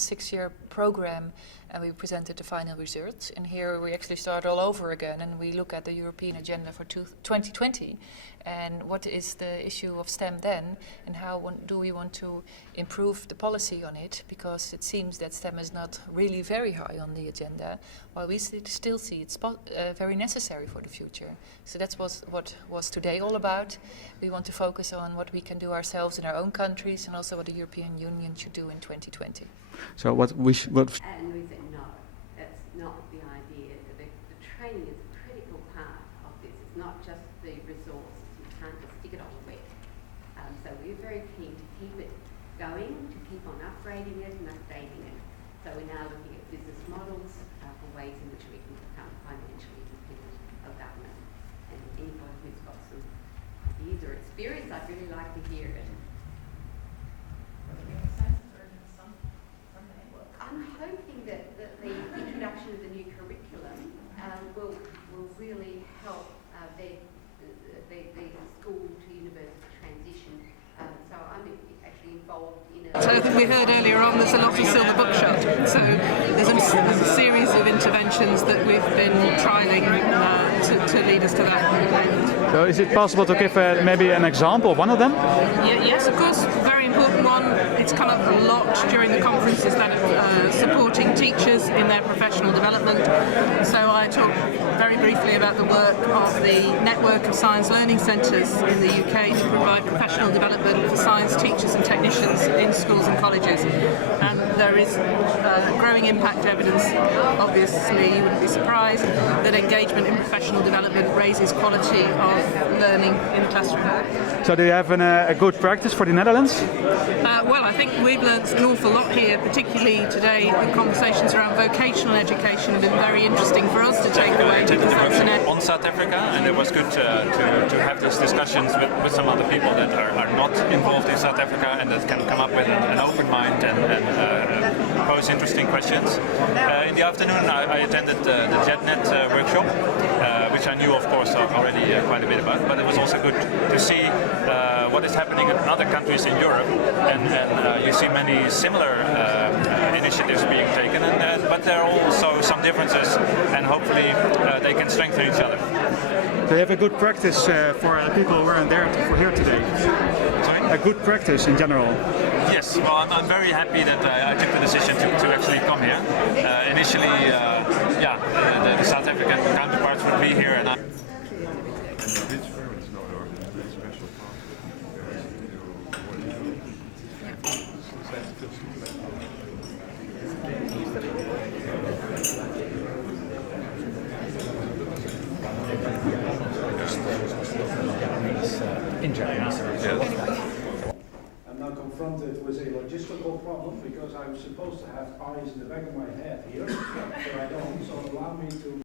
6-year program, and we presented the final results. And here we actually start all over again, and we look at the European agenda for 2020 and what is the issue of STEM then, and how do we want to improve the policy on it, because it seems that STEM is not really very high on the agenda, while we still see it's very necessary for the future. So that's what was today all about. We want to focus on what we can do ourselves in our own countries, and also what the European Union should do in 2020. So what we should... And we said no, that's not the idea. The training is a critical part of this. It's not just the resource. You can't just stick it on the web. So we're very keen to keep it going, to keep on upgrading it and updating it. So we're now looking at business models for ways in which we can become financially independent of government. And anyone who's got some ideas or experience, I'd really like to hear it. I'm hoping that the introduction of the new curriculum will really help the school to university transition. So I'm actually involved in a... So I think we heard earlier on there's a lot of silver bookshot. So there's a series of interventions that we've been trialling to lead us to that. So is it possible to give maybe an example of one of them? Yes, of course. Very important one. It's come up a lot during the conference, is that supporting teachers in their professional development. So I talked very briefly about the work of the network of science learning centres in the UK to provide professional development for science teachers and technicians in schools and colleges. And there is growing impact evidence, obviously you wouldn't be surprised, that engagement in professional development raises quality of learning in the classroom. So do you have a good practice for the Netherlands? Well, I think we've learned an awful lot here, particularly today. The conversations around vocational education have been very interesting for us to take away. On South Africa, and it was good to have these discussions with some other people that are not involved in South Africa and that can come up with an open mind and pose interesting questions. In the afternoon, I attended the JetNet workshop, which I knew, of course, already quite a bit about, but it was also good to see what is happening in other countries in Europe, and you see many similar initiatives being taken, but there are also some differences, and hopefully they can strengthen each other. Do you have a good practice for people who are there for here today? Sorry? A good practice in general? Yes, well, I'm very happy that I took the decision to actually come here. Initially, the South African counterparts would be here, and I... I'm now confronted with a logistical problem because I'm supposed to have eyes in the back of my head here, but I don't, so allow me to